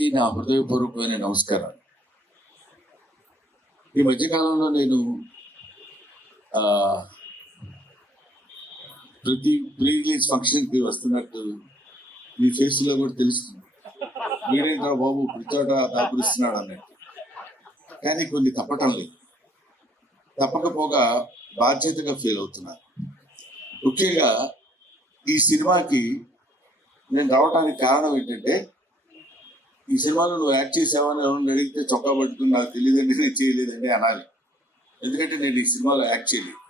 అందరికీ నా హృదయపూర్వకమైన నమస్కారాలు. ఈ మధ్యకాలంలో నేను ప్రతి ప్రీ రిలీజ్ ఫంక్షన్కి వస్తున్నట్టు మీ ఫేస్లో కూడా తెలుస్తుంది. వీడేంట్రా బాబు ప్రతిచోట దాపురిస్తున్నాడు అన్నట్టు. కానీ కొన్ని తప్పటం లేదు. తప్పకపోగా బాధ్యతగా ఫీల్ అవుతున్నాను. ముఖ్యంగా ఈ సినిమాకి నేను రావడానికి కారణం ఏంటంటే, ఈ సినిమాలో నువ్వు యాక్ట్ చేసావని ఎవరిని అడిగితే చొక్కా పట్టుకుని నాకు తెలియదండి, నేను చేయలేదండి అనాలి. ఎందుకంటే నేను ఈ సినిమాలో యాక్ట్ చేయలేదు.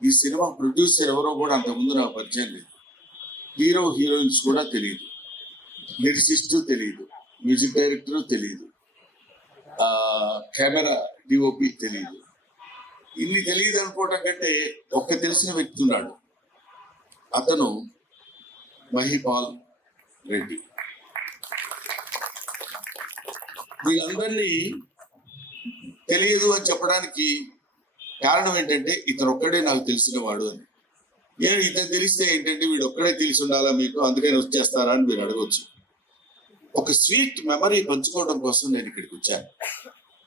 ఈ సినిమా ప్రొడ్యూసర్ ఎవరో కూడా అంతకుముందు నాకు పరిచయం లేదు. హీరో హీరోయిన్స్ కూడా తెలియదు, లిరిసిస్ట్ తెలియదు, మ్యూజిక్ డైరెక్టర్ తెలియదు, కెమెరా డిఓపి తెలియదు. ఇన్ని తెలియదు అనుకోవటం కంటే ఒక్క తెలిసిన వ్యక్తి ఉన్నాడు. అతను మహిపాల్ రెడ్డి. వీళ్ళందరినీ తెలియదు అని చెప్పడానికి కారణం ఏంటంటే, ఇతను ఒక్కడే నాకు తెలిసిన వాడు అని. ఇతను తెలిస్తే ఏంటంటే, వీడు ఒక్కడే తెలిసి ఉండాలా మీకు, అందుకని వచ్చేస్తారా అని మీరు అడగవచ్చు. ఒక స్వీట్ మెమరీ పంచుకోవడం కోసం నేను ఇక్కడికి వచ్చాను.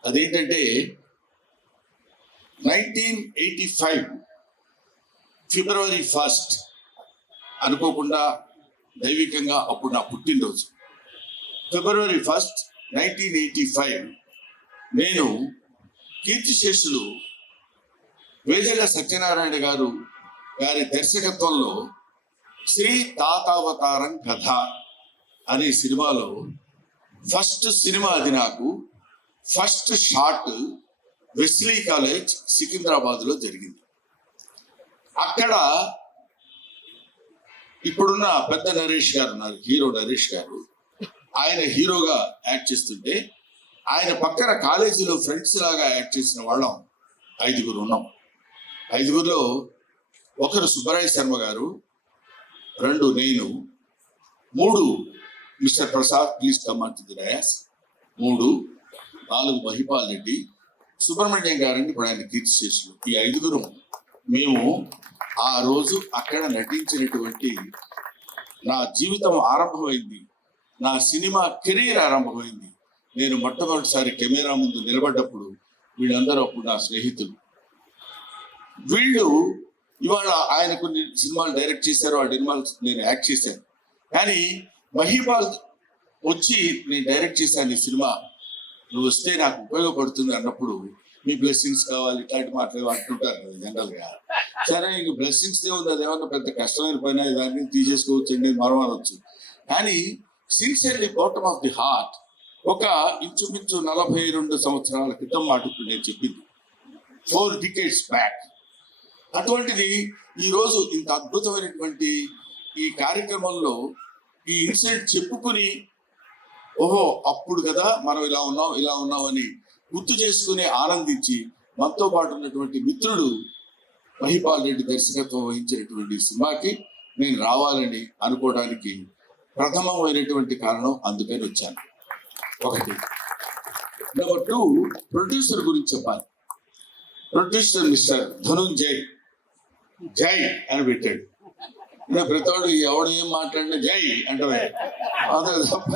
అదేంటంటే 1985 ఫిబ్రవరి 1 అనుకోకుండా దైవికంగా అప్పుడు నా పుట్టినరోజు. ఫిబ్రవరి 1, 1985 నేను కీర్తిశేషులు వేదల సత్యనారాయణ గారి దర్శకత్వంలో శ్రీ తాతావతారం కథ అనే సినిమాలో ఫస్ట్ సినిమా. అది నాకు ఫస్ట్ షాట్ వెస్లీ కాలేజ్ సికింద్రాబాద్లో జరిగింది. అక్కడ ఇప్పుడున్న పెద్ద నరేష్ గారు ఉన్నారు, హీరో నరేష్ గారు. ఆయన హీరోగా యాక్ట్ చేస్తుంటే, ఆయన పక్కన కాలేజీలో ఫ్రెండ్స్ లాగా యాక్ట్ చేసిన వాళ్ళం 5 ఉన్నాం. 5లో ఒకరు సుబ్బరాయ శర్మ గారు, 2 నేను, 3 mister Prasad please come to the dais, 3, 4 Mahipal Reddy, Subrahmanyam గారండి ఇప్పుడు ఆయన కీర్తిశేషులు. ఈ 5 మేము ఆ రోజు అక్కడ నటించినటువంటి నా జీవితం ఆరంభమైంది, నా సినిమా కెరీర్ ఆరంభమైంది. నేను మొట్టమొదటిసారి కెమెరా ముందు నిలబడ్డప్పుడు వీళ్ళందరూ అప్పుడు నా స్నేహితులు. వీళ్ళు ఇవాళ ఆయన కొన్ని సినిమాలు డైరెక్ట్ చేశారు, ఆ సినిమాలు నేను యాక్ట్ చేశాను. కానీ మహిపాల్ వచ్చి నేను డైరెక్ట్ చేశాను ఈ సినిమా, నువ్వు వస్తే నాకు ఉపయోగపడుతుంది అన్నప్పుడు, మీ బ్లెస్సింగ్స్ కావాలి ఇట్లాంటి మాటలు అంటుంటారు కదా జనరల్గా. సరే, ఇంక బ్లెస్సింగ్స్ ఉంది, అదేమన్నా పెద్ద కష్టమైన పైన దాన్ని తీసేసుకోవచ్చు అండి, మరవనవచ్చు. కానీ sincerely bottom of the heart ఒక ఇంచుమించు 42 సంవత్సరాల క్రితం మాట నేను చెప్పింది, 4 decades బ్యాక్. అటువంటిది ఈరోజు ఇంత అద్భుతమైనటువంటి ఈ కార్యక్రమంలో ఈ ఇన్సిడెంట్ చెప్పుకుని, ఓహో అప్పుడు కదా మనం ఇలా ఉన్నాం అని గుర్తు చేసుకుని ఆనందించి, మనతో పాటు ఉన్నటువంటి మిత్రుడు మహిపాల్ రెడ్డి దర్శకత్వం వహించినటువంటి సినిమాకి నేను రావాలని అనుకోవడానికి ప్రథమమైనటువంటి కారణం, అందుకని వచ్చాను. 1. నెంబర్ 2, ప్రొడ్యూసర్ గురించి చెప్పాలి. ప్రొడ్యూసర్ మిస్టర్ ధనుంజయ్, జై అని పెట్టాడు. ప్రతివాడు ఎవడు ఏం మాట్లాడినా జై అంటే అదే తప్ప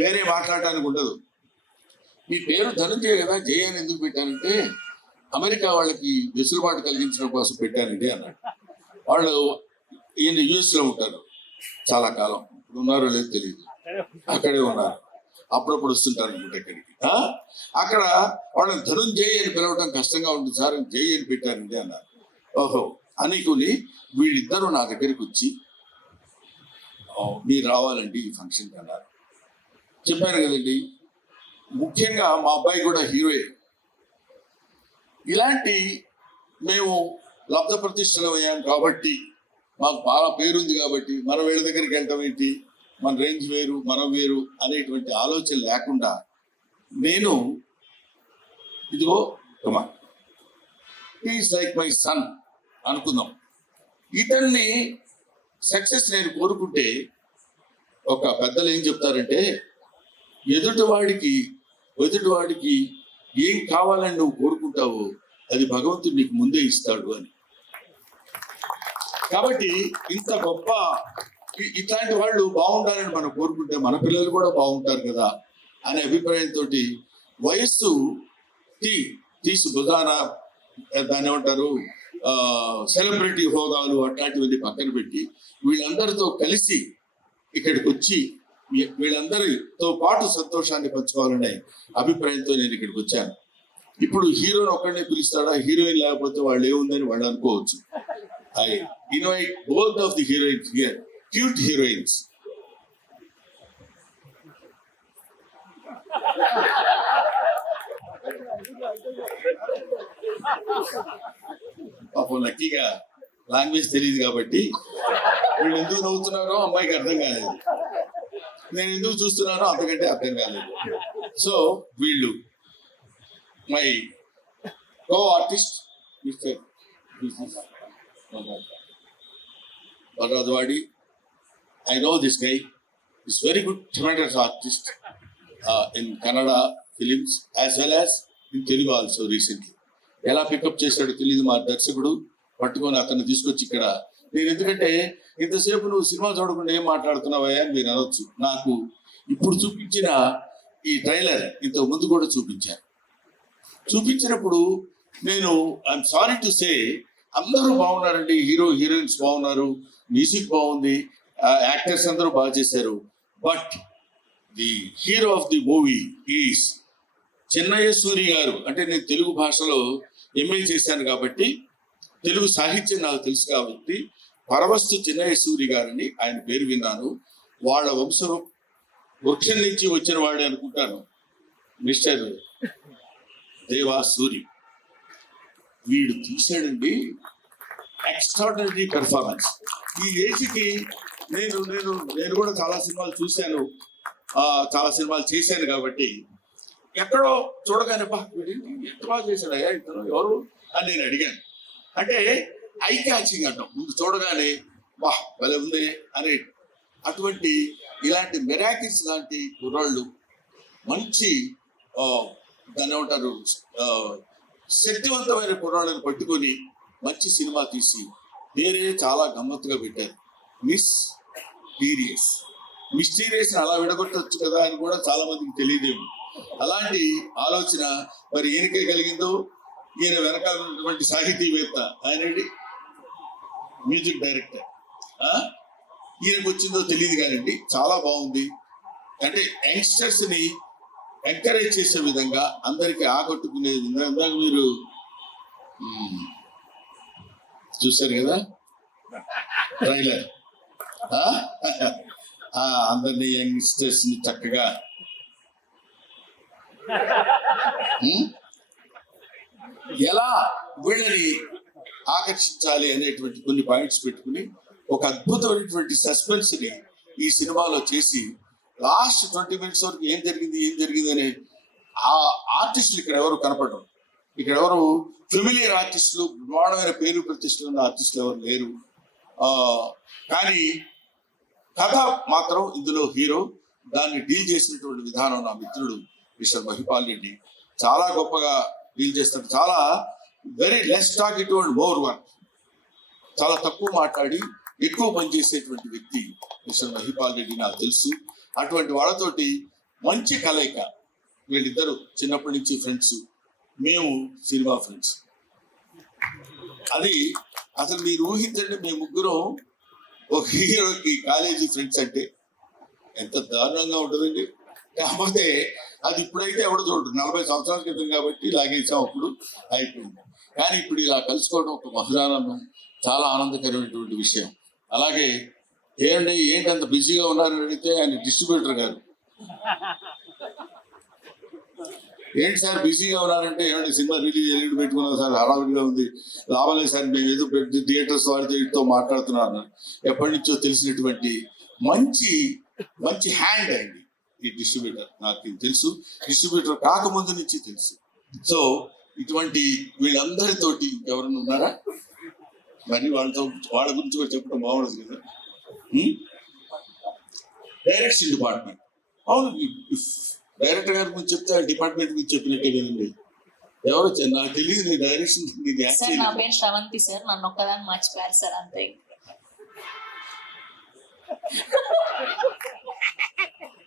వేరే మాట్లాడటానికి ఉండదు. మీ పేరు ధనుంజయ్ కదా, జై అని ఎందుకు పెట్టానంటే, అమెరికా వాళ్ళకి వెసులుబాటు కలిగించడం కోసం పెట్టానండి అన్నాడు. వాళ్ళు ఈయన యూఎస్లో ఉంటారు చాలా కాలం, ఇప్పుడు ఉన్నారో లేదో తెలియదు, అక్కడే ఉన్నారు, అప్పుడప్పుడు వస్తుంటారు అనుకుంటే ఇక్కడికి. అక్కడ వాళ్ళని ధనుంజయ్ అని పిలవడం కష్టంగా ఉంటుంది సార్, జై అని పెట్టారండి అన్నారు. ఓహో అనుకుని వీళ్ళిద్దరూ నా దగ్గరికి వచ్చి, మీరు రావాలండి ఈ ఫంక్షన్కి అన్నారు. చెప్పాను కదండి, ముఖ్యంగా మా అబ్బాయి కూడా హీరోయే. ఇలాంటి మేము లబ్ధ ప్రతిష్టలు అయ్యాం కాబట్టి, మాకు బాగా పేరుంది కాబట్టి, మన వీళ్ళ దగ్గరికి వెళ్ళటం ఏంటి, మన రేంజ్ వేరు మనం వేరు అనేటువంటి ఆలోచన లేకుండా, నేను ఇదిగో కమాన్ ఈజ్ లైక్ మై సన్ అనుకుందాం. ఇతన్ని సక్సెస్ నేను కోరుకుంటే, ఒక పెద్దలు ఏం చెప్తారంటే, ఎదుటివాడికి ఏం కావాలని నువ్వు కోరుకుంటావో అది భగవంతుడు నీకు ముందే ఇస్తాడు అని. కాబట్టి ఇంత గొప్ప ఇట్లాంటి వాళ్ళు బాగుండాలని మనం కోరుకుంటే మన పిల్లలు కూడా బాగుంటారు కదా అనే అభిప్రాయంతో వయస్సు తీసి బుధాన దాన్ని ఏమంటారు సెలబ్రిటీ హోదాలు అట్లాంటివన్నీ పక్కన పెట్టి వీళ్ళందరితో కలిసి ఇక్కడికి వచ్చి వీళ్ళందరితో పాటు సంతోషాన్ని పంచుకోవాలనే అభిప్రాయంతో నేను ఇక్కడికి వచ్చాను. ఇప్పుడు హీరోని ఒక్కడనే పిలుస్తాడా, హీరోయిన్ లేకపోతే వాళ్ళు ఏముందని వాళ్ళు అనుకోవచ్చు. I invite both of the heroines here, cute heroines. పాపం లక్కీగా లాంగ్వేజ్ తెలియదు కాబట్టి వీళ్ళు ఎందుకు నవ్వుతున్నారో అమ్మాయికి అర్థం కాలేదు, నేను ఎందుకు చూస్తున్నానో అంతకంటే అర్థం కాలేదు. సో వీళ్ళు my co artist mister Baradwadi. I know this guy is very good, tremendous artist in Kannada films as well as in Telugu also recently. ఎలా పికప్ చేశాడో తెలియదు మా దర్శకుడు, పట్టుకొని అతన్ని తీసుకొచ్చి ఇక్కడ నేను ఎందుకంటే ఇంతసేపు నువ్వు సినిమా చూడకుండా ఏం మాట్లాడుతున్నావా అని మీరు అనొచ్చు. నాకు ఇప్పుడు చూపించిన ఈ ట్రైలర్ ఇంతకు ముందు కూడా చూపించినప్పుడు నేను ఐఎమ్ సారీ టు సే అందరూ బాగున్నారండి, హీరోయిన్స్ బాగున్నారు, మ్యూజిక్ బాగుంది, యాక్టర్స్ అందరూ బాగా చేశారు. But the hero of the movie is Chennaiah Suri గారు. అంటే నేను తెలుగు భాషలో ఎంఏ చేశాను కాబట్టి తెలుగు సాహిత్యం నాకు తెలుసు కాబట్టి పరవస్తు చెన్నయ్య సూరి గారని ఆయన పేరు విన్నాను. వాళ్ళ వృక్షం నుంచి వచ్చిన వాడే అనుకుంటాను మిస్టర్ దేవా సూరి. వీడు తీసాడండి ఎక్స్ట్రాడినరీ పెర్ఫార్మెన్స్. ఈ ఏజ్కి నేను కూడా చాలా సినిమాలు చూశాను, చాలా సినిమాలు చేశాను కాబట్టి ఎక్కడో చూడగానే ఎంత బాగా చేశాడయ్యా ఇతను ఎవరు అని నేను అడిగాను. అంటే ఐ క్యాచింగ్ అంటాం, ముందు చూడగానే వాహ్ భలే ఉంది అని. అటువంటి ఇలాంటి మెరాకిల్స్ లాంటి కుర్రాళ్ళు మంచి దాన్ని ఏమంటారు శక్తివంతమైన కుర్రాళ్ళని పట్టుకొని మంచి సినిమా తీసి వేరే చాలా గమ్మత్తుగా పెట్టారు. మిస్టీరియస్ అలా విడగొట్టవచ్చు కదా అని కూడా చాలా మందికి తెలియదేమో. అలాంటి ఆలోచన మరి ఈయనకే కలిగిందో, ఈయన వెనకాల ఉన్నటువంటి సాహితీవేత్త ఆయనండి మ్యూజిక్ డైరెక్టర్ ఈయనకు వచ్చిందో తెలియదు కానండి చాలా బాగుంది. అంటే యంగ్స్టర్స్ ని ఎంకరేజ్ చేసే విధంగా అందరికి ఆకట్టుకునే విధంగా మీరు చూశారు కదా ట్రైలర్. అందరినీ యంగ్స్టర్స్ ని చక్కగా ఎలా వీళ్ళని ఆకర్షించాలి అనేటువంటి కొన్ని పాయింట్స్ పెట్టుకుని ఒక అద్భుతమైనటువంటి సస్పెన్స్ ని ఈ సినిమాలో చేసి లాస్ట్ 20 minutes వరకు ఏం జరిగింది అనే ఆ ఆర్టిస్టులు ఇక్కడ ఎవరు కనపడరు. ఇక్కడ ఎవరు ఫెమిలియర్ ఆర్టిస్టులు, బ్రహ్మాండమైన పేరు ప్రతిష్టలు ఉన్న ఆర్టిస్టులు ఎవరు లేరు. కానీ కథ మాత్రం ఇందులో హీరో దాన్ని డీల్ చేసినటువంటి విధానం నా మిత్రుడు మిస్టర్ మహిపాల్ రెడ్డి చాలా గొప్పగా డీల్ చేస్తాడు. చాలా very less talk it and more work, చాలా తక్కువ మాట్లాడి ఎక్కువ పనిచేసేటువంటి వ్యక్తి మిస్టర్ మహిపాల్ రెడ్డి నాకు తెలుసు. అటువంటి వాళ్ళతోటి మంచి కలయిక. వీళ్ళిద్దరు చిన్నప్పటి నుంచి ఫ్రెండ్స్, మేము సినిమా ఫ్రెండ్స్. అది అసలు మీరు ఊహించండి, మేము ముగ్గురం ఒక హీరోకి కాలేజీ ఫ్రెండ్స్ అంటే ఎంత దారుణంగా ఉంటుందండి. కాకపోతే అది ఇప్పుడైతే ఎవడు చూడరు, 40 సంవత్సరాల క్రితం కాబట్టి లాగేసాం, అప్పుడు అయిపోయింది. కానీ ఇప్పుడు ఇలా కలుసుకోవడం ఒక మహదానందం, చాలా ఆనందకరమైనటువంటి విషయం. అలాగే ఏంటి అంత బిజీగా ఉన్నారని అడిగితే ఆయన డిస్ట్రిబ్యూటర్ గారు, ఏంటి సార్ బిజీగా ఉన్నారంటే, ఏమంటే సినిమా రిలీజ్ ఎల్లుండి పెట్టుకున్నాం సార్, హడావిడిగా ఉంది, లాభం లేదు సార్, మేము ఏదో పెద్ద థియేటర్స్ వాడితో మాట్లాడుతున్నాను. ఎప్పటి నుంచో తెలిసినటువంటి మంచి హ్యాండ్ అయింది ఈ డిస్ట్రిబ్యూటర్. నాకు తెలుసు, డిస్ట్రిబ్యూటర్ కాకముందు నుంచి తెలుసు. సో ఇటువంటి వీళ్ళందరితోటి ఎవరైనా ఉన్నారా మరి వాళ్ళ గురించి కూడా చెప్పడం బాగుండదు కదా. డైరెక్షన్ డిపార్ట్మెంట్, అవును, డైరెక్టర్ గారి గురించి చెప్తే డిపార్ట్మెంట్ గురించి చెప్పినట్టే కదండి. ఎవరు నాకు తెలియదు, నీ డైరెక్షన్ నా పేరు శ్రవంతి సార్, నన్ను ఒక్కదాన్ని మర్చిపోయారు సార్ అంతే.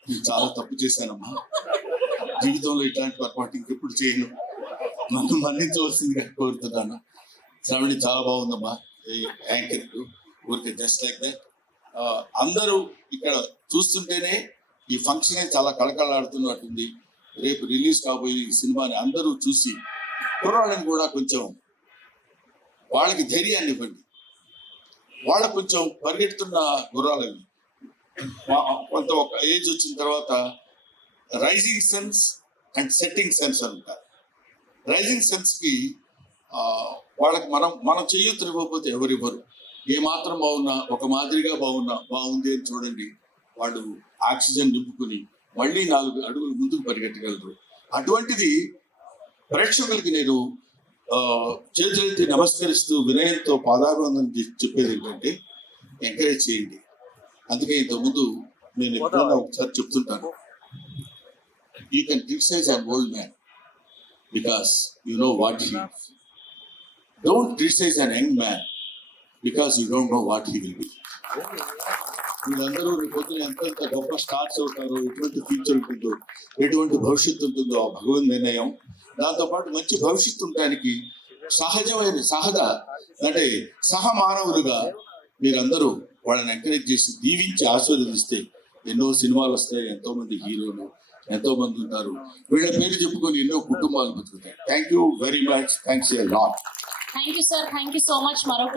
నేను చాలా తప్పు చేశానమ్మా. జీవితంలో ఇట్లాంటి పొరపాటు ఇంకెప్పుడు చేయను. నన్ను మన్నించవలసిందిగా కోరుతున్నాను. శ్రావణి చాలా బాగుందమ్మా. యాంకర్ ఊరికే జస్ట్ లైక్ దట్. అందరూ ఇక్కడ చూస్తుంటేనే ఈ ఫంక్షన్ చాలా కళకళలాడుతున్నట్టుంది. రేపు రిలీజ్ కాబోయే ఈ సినిమాని అందరూ చూసి కుర్రాళ్ళని కూడా కొంచెం వాళ్ళకి ధైర్యాన్ని ఇవ్వండి. వాళ్ళకు కొంచెం పరిగెడుతున్న గుర్రాలని కొంత ఒక ఏజ్ వచ్చిన తర్వాత rising sense and setting sense అంటారు. రైజింగ్ సెన్స్ కి వాళ్ళకి మనం చెయ్యొత్తు ఇవ్వకపోతే ఎవరివ్వరు. ఏ మాత్రం బాగున్నా ఒక మాదిరిగా బాగుంది అని చూడండి, వాళ్ళు ఆక్సిజన్ నింపుకుని మళ్ళీ 4 అడుగులు ముందుకు పరిగెట్టగలరు. అటువంటిది ప్రేక్షకులకి నేను చేతులెత్తి నమస్కరిస్తూ వినయంతో పాదాభివందనం చెప్పేది ఏంటంటే ఎంకరేజ్ చేయండి. అందుకే ఇంతకుముందు నేను ఎప్పుడైనా ఒకసారి చెప్తుంటాను, you can criticize an old man because you know what he, don't criticize an young man because you don't know what he will be. వీళ్ళందరూ రేపొద్దున ఎంత గొప్ప స్టార్స్ అవుతారో, ఎటువంటి ఫ్యూచర్ ఉంటుందో, ఎటువంటి భవిష్యత్తు ఉంటుందో ఆ భగవద్ నిర్ణయం. దాంతోపాటు మంచి భవిష్యత్తు ఉండడానికి అంటే సహమానవులుగా మీరందరూ వాళ్ళని ఎంకరేజ్ చేసి దీవించి ఆశీర్వదిస్తే ఎన్నో సినిమాలు వస్తాయి, ఎంతో మంది హీరోలు ఎంతో మంది ఉంటారు. వీళ్ళ పేరు చెప్పుకొని ఎన్నో కుటుంబాలు బతుకుతాయి. Thank you very much. Thanks a lot. Thank you sir, thank you so much. మరొక